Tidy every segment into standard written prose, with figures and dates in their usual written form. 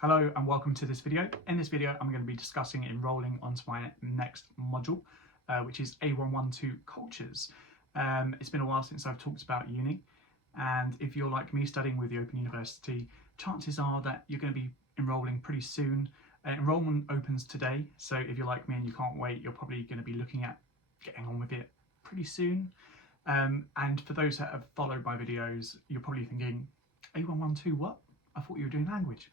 Hello and welcome to this video. In this video I'm going to be discussing enrolling onto my next module, which is A112 Cultures. It's been a while since I've talked about uni, and if you're like me studying with the Open University, chances are that you're going to be enrolling pretty soon. Enrolment opens today, so if you're like me and you can't wait, you're probably going to be looking at getting on with it pretty soon. And for those that have followed my videos, you're probably thinking, A112 what? I thought you were doing language.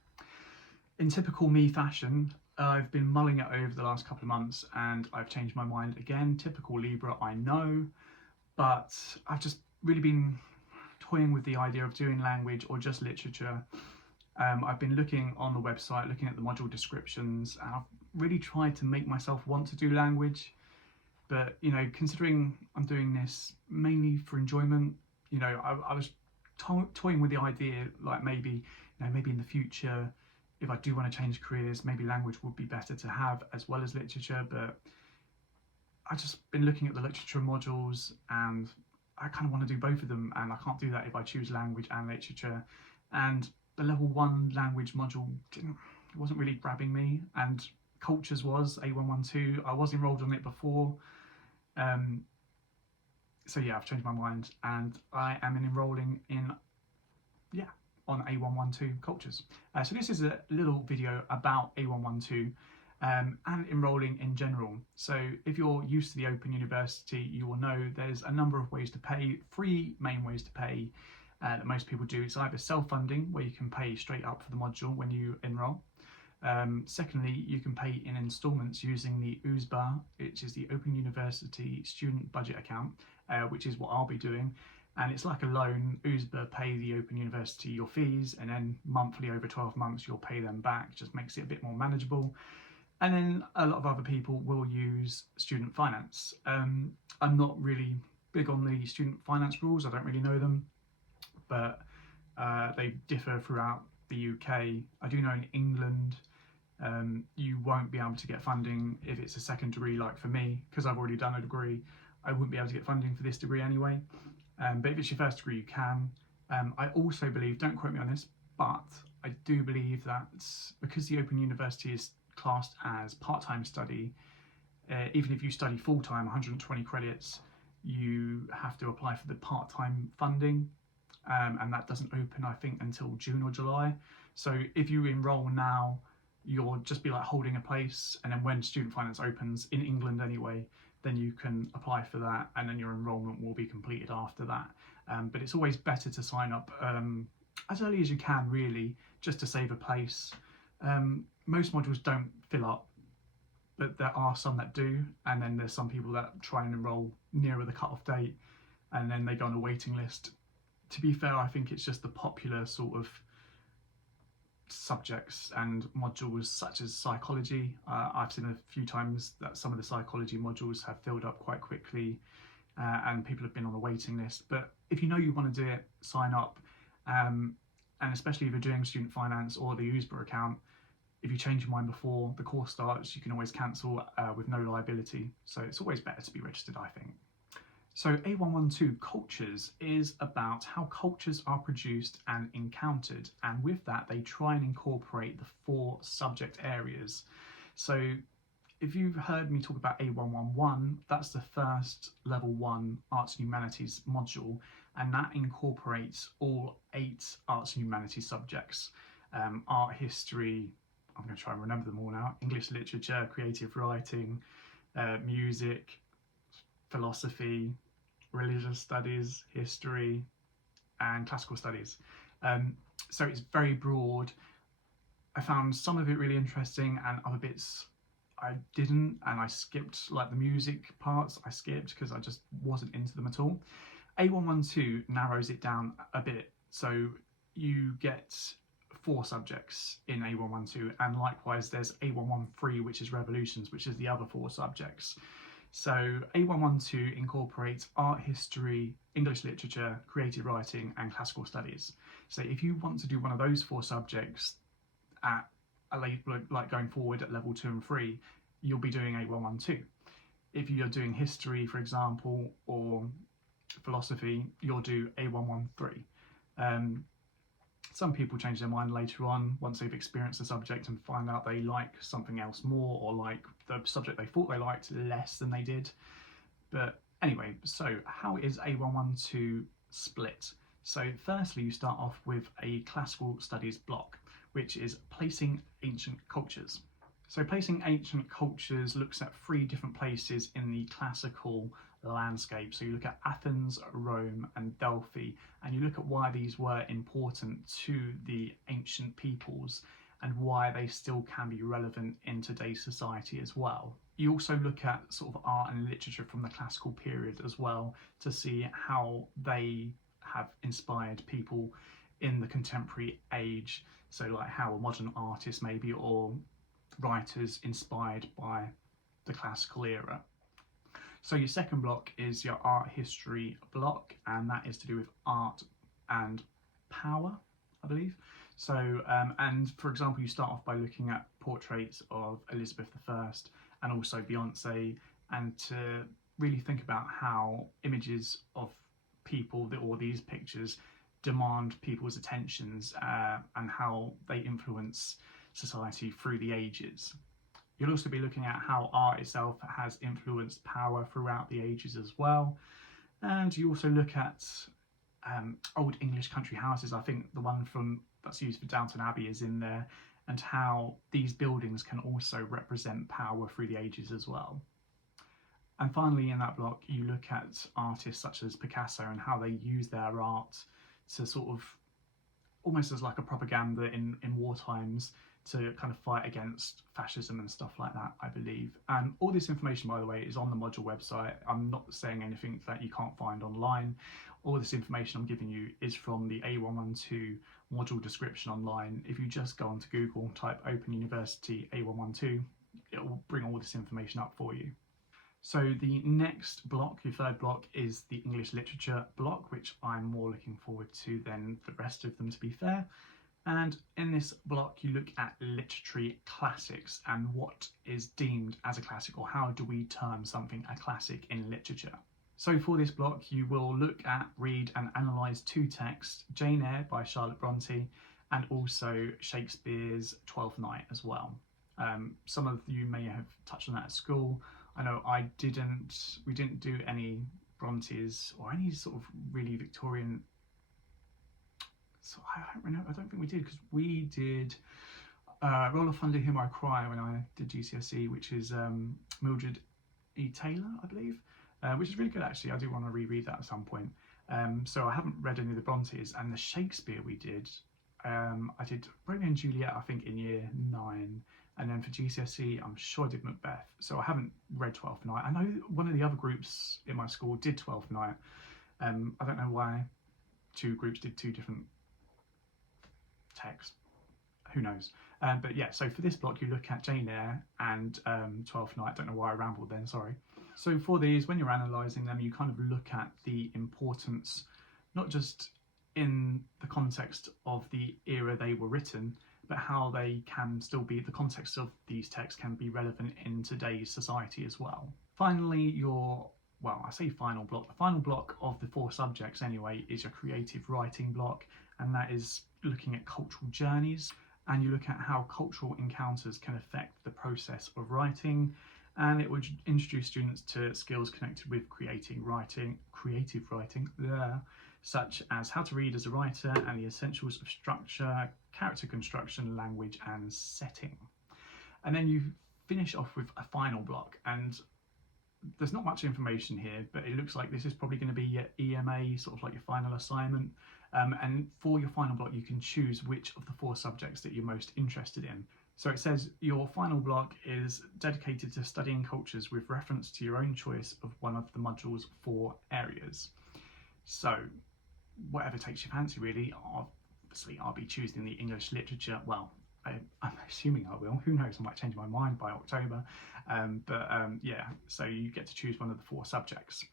In typical me fashion, I've been mulling it over the last couple of months and I've changed my mind again. Typical Libra, I know, but I've just really been toying with the idea of doing language or just literature. I've been looking on the website, looking at the module descriptions, and I've really tried to make myself want to do language. But, you know, considering I'm doing this mainly for enjoyment, you know, I was toying with the idea, like maybe in the future, if I do want to change careers, maybe language would be better to have as well as literature. But I've just been looking at the literature modules and I kind of want to do both of them, and I can't do that if I choose language and literature. And the level 1 language module wasn't really grabbing me, and cultures was A112. I was enrolled on it before. So yeah, I've changed my mind and I am enrolling on A112 cultures. So this is a little video about A112 and enrolling in general. So if you're used to the Open University, you will know there's a number of ways to pay, 3 main ways to pay that most people do. It's either self-funding, where you can pay straight up for the module when you enroll. Secondly, you can pay in instalments using the USBA, which is the Open University Student Budget Account, which is what I'll be doing. And it's like a loan. USBA pay the Open University your fees, and then monthly over 12 months you'll pay them back. Just makes it a bit more manageable. And then a lot of other people will use student finance. I'm not really big on the student finance rules. I don't really know them, but they differ throughout the UK. I do know in England you won't be able to get funding if it's a second degree, like for me, because I've already done a degree. I wouldn't be able to get funding for this degree anyway. But if it's your first degree, you can. I also believe, don't quote me on this, but I do believe that because the Open University is classed as part-time study, even if you study full-time, 120 credits, you have to apply for the part-time funding, and that doesn't open, I think, until June or July. So if you enroll now, you'll just be like holding a place, and then when student finance opens, in England anyway, then you can apply for that, and then your enrolment will be completed after that. But it's always better to sign up as early as you can, really, just to save a place. Most modules don't fill up, but there are some that do, and then there's some people that try and enrol nearer the cut-off date, and then they go on a waiting list. To be fair, I think it's just the popular sort of subjects and modules such as psychology. I've seen a few times that some of the psychology modules have filled up quite quickly, and people have been on the waiting list. But if you know you want to do it, sign up, and especially if you're doing student finance or the USBA account, if you change your mind before the course starts, you can always cancel with no liability. So it's always better to be registered, I think. So A112 Cultures is about how cultures are produced and encountered, and with that they try and incorporate the 4 subject areas. So if you've heard me talk about A111, that's the first level 1 Arts and Humanities module, and that incorporates all 8 Arts and Humanities subjects. Art history, I'm going to try and remember them all now, English literature, creative writing, music, philosophy, religious studies, history, and classical studies. So it's very broad. I found some of it really interesting and other bits I didn't, and I skipped, like the music parts I skipped because I just wasn't into them at all. A112 narrows it down a bit, so you get 4 subjects in A112, and likewise there's A113, which is revolutions, which is the other 4 subjects. So A112 incorporates art history, English literature, creative writing, and classical studies. So if you want to do one of those 4 subjects at like going forward at level 2 and 3, you'll be doing A112. If you're doing history, for example, or philosophy, you'll do A113. Some people change their mind later on once they've experienced the subject and find out they like something else more, or like the subject they thought they liked less than they did. But anyway, so how is A112 split? So firstly, you start off with a classical studies block, which is placing ancient cultures. So placing ancient cultures looks at 3 different places in the classical landscape. So you look at Athens, Rome and Delphi, and you look at why these were important to the ancient peoples and why they still can be relevant in today's society as well. You also look at sort of art and literature from the classical period as well to see how they have inspired people in the contemporary age. So like how a modern artist maybe, or writers inspired by the classical era. So your second block is your art history block, and that is to do with art and power, I believe. So, and for example, you start off by looking at portraits of Elizabeth I and also Beyonce, and to really think about how images of people, or these pictures, demand people's attentions and how they influence society through the ages. You'll also be looking at how art itself has influenced power throughout the ages as well. And you also look at old English country houses. I think the one that's used for Downton Abbey is in there, and how these buildings can also represent power through the ages as well. And finally, in that block, you look at artists such as Picasso and how they use their art to sort of, almost as like a propaganda in war times, to kind of fight against fascism and stuff like that, I believe. And all this information, by the way, is on the module website. I'm not saying anything that you can't find online. All this information I'm giving you is from the A112 module description online. If you just go onto Google, type Open University A112, it will bring all this information up for you. So the next block, your third block, is the English literature block, which I'm more looking forward to than the rest of them, to be fair. And in this block, you look at literary classics and what is deemed as a classic, or how do we term something a classic in literature. So for this block, you will look at, read and analyse 2 texts, Jane Eyre by Charlotte Bronte and also Shakespeare's Twelfth Night as well. Some of you may have touched on that at school. I know we didn't do any Brontes or any sort of really Victorian. So I don't think we did, because we did Roll of Thunder, Hear My Cry when I did GCSE, which is Mildred E. Taylor, I believe, which is really good actually. I do want to reread that at some point. So I haven't read any of the Brontes, and the Shakespeare we did, I did Romeo and Juliet, I think, in year 9. And then for GCSE, I'm sure I did Macbeth. So I haven't read Twelfth Night. I know one of the other groups in my school did Twelfth Night. I don't know why 2 groups did 2 different texts. Who knows? But yeah, so for this block, you look at Jane Eyre and Twelfth Night. Don't know why I rambled then, sorry. So for these, when you're analysing them, you kind of look at the importance, not just in the context of the era they were written, but how they can still be, the context of these texts can be relevant in today's society as well. Finally, I say final block. The final block of the 4 subjects anyway is your creative writing block, and that is looking at cultural journeys, and you look at how cultural encounters can affect the process of writing, and it would introduce students to skills connected with creative writing, such as how to read as a writer and the essentials of structure, character construction, language and setting. And then you finish off with a final block, and there's not much information here, but it looks like this is probably going to be your EMA, sort of like your final assignment. And for your final block, you can choose which of the 4 subjects that you're most interested in. So it says your final block is dedicated to studying cultures with reference to your own choice of one of the module's 4 areas. So whatever takes your fancy, really. Obviously, I'll be choosing the English literature. Well, I'm assuming I will. Who knows? I might change my mind by October. Yeah, so you get to choose one of the 4 subjects.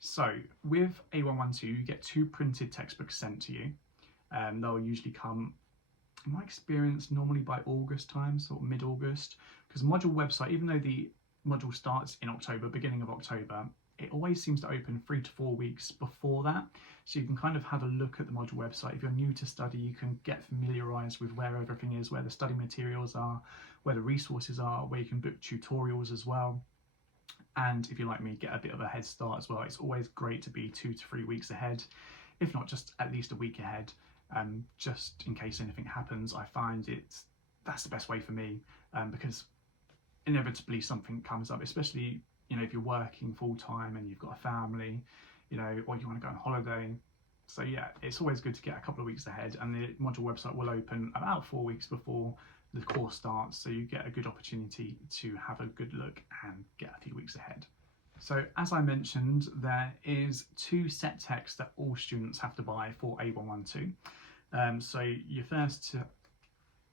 So with A112, you get 2 printed textbooks sent to you. They'll usually come, in my experience, normally by August time, sort of mid-August, because the module website, even though the module starts in October, beginning of October, it always seems to open 3 to 4 weeks before that. So you can kind of have a look at the module website. If you're new to study, you can get familiarised with where everything is, where the study materials are, where the resources are, where you can book tutorials as well. And if you're like me, get a bit of a head start as well. It's always great to be 2 to 3 weeks ahead, if not just at least a week ahead, just in case anything happens. I find that's the best way for me, because inevitably something comes up, especially, you know, if you're working full time and you've got a family, you know, or you want to go on holiday. So yeah, it's always good to get a couple of weeks ahead, and the module website will open about 4 weeks before the course starts, so you get a good opportunity to have a good look and get a few weeks ahead. So as I mentioned, there is 2 set texts that all students have to buy for A112. So your first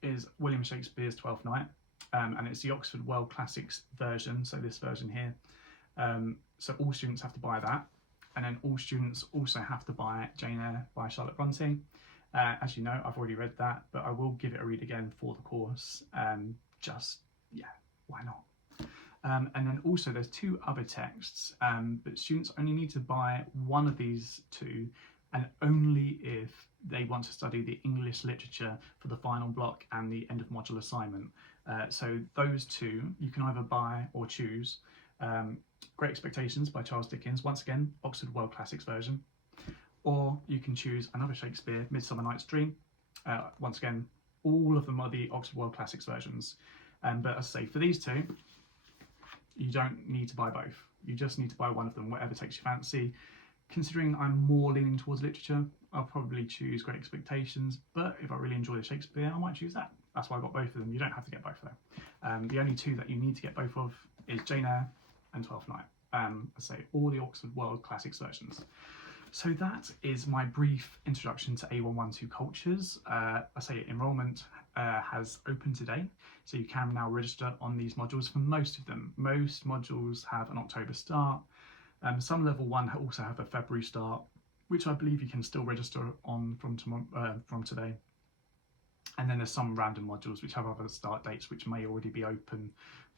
is William Shakespeare's Twelfth Night, and it's the Oxford World Classics version, so this version here. So all students have to buy that, and then all students also have to buy Jane Eyre by Charlotte Bronte. As you know, I've already read that, but I will give it a read again for the course. Yeah, why not? And then also there's 2 other texts, but students only need to buy one of these 2, and only if they want to study the English literature for the final block and the end of module assignment. So those 2 you can either buy or choose. Great Expectations by Charles Dickens, once again Oxford World Classics version, or you can choose another Shakespeare, Midsummer Night's Dream. Once again, all of them are the Oxford World Classics versions. But as I say, for these 2, you don't need to buy both. You just need to buy one of them, whatever takes your fancy. Considering I'm more leaning towards literature, I'll probably choose Great Expectations, but if I really enjoy the Shakespeare, I might choose that. That's why I got both of them. You don't have to get both though. The only 2 that you need to get both of is Jane Eyre and Twelfth Night. I say all the Oxford World Classics versions. So that is my brief introduction to A112 Cultures. I say enrolment has opened today, so you can now register on these modules for most of them. Most modules have an October start. Some level 1 also have a February start, which I believe you can still register on from today. And then there's some random modules which have other start dates which may already be open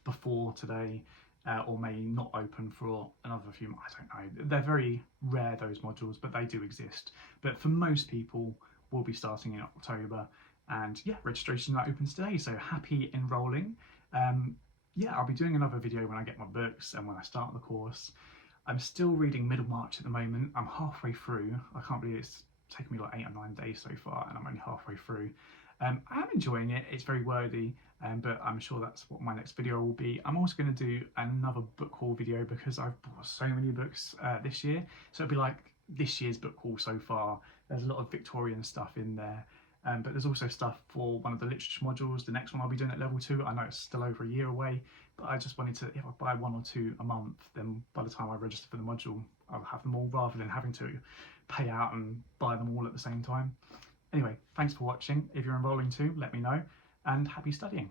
before today, or may not open for another few months. I don't know. They're very rare, those modules, but they do exist. But for most people, we'll be starting in October. And yeah, registration opens today, so happy enrolling. Yeah, I'll be doing another video when I get my books and when I start the course. I'm still reading Middlemarch at the moment. I'm halfway through. I can't believe it's taken me like 8 or 9 days so far, and I'm only halfway through. I'm enjoying it. It's very wordy, but I'm sure that's what my next video will be. I'm also going to do another book haul video because I've bought so many books this year. So it'll be like this year's book haul so far. There's a lot of Victorian stuff in there. But there's also stuff for one of the literature modules. The next one I'll be doing at level 2. I know it's still over a year away, but I just wanted to, if I buy 1 or 2 a month, then by the time I register for the module, I'll have them all rather than having to pay out and buy them all at the same time. Anyway, thanks for watching. If you're enrolling too, let me know, and happy studying.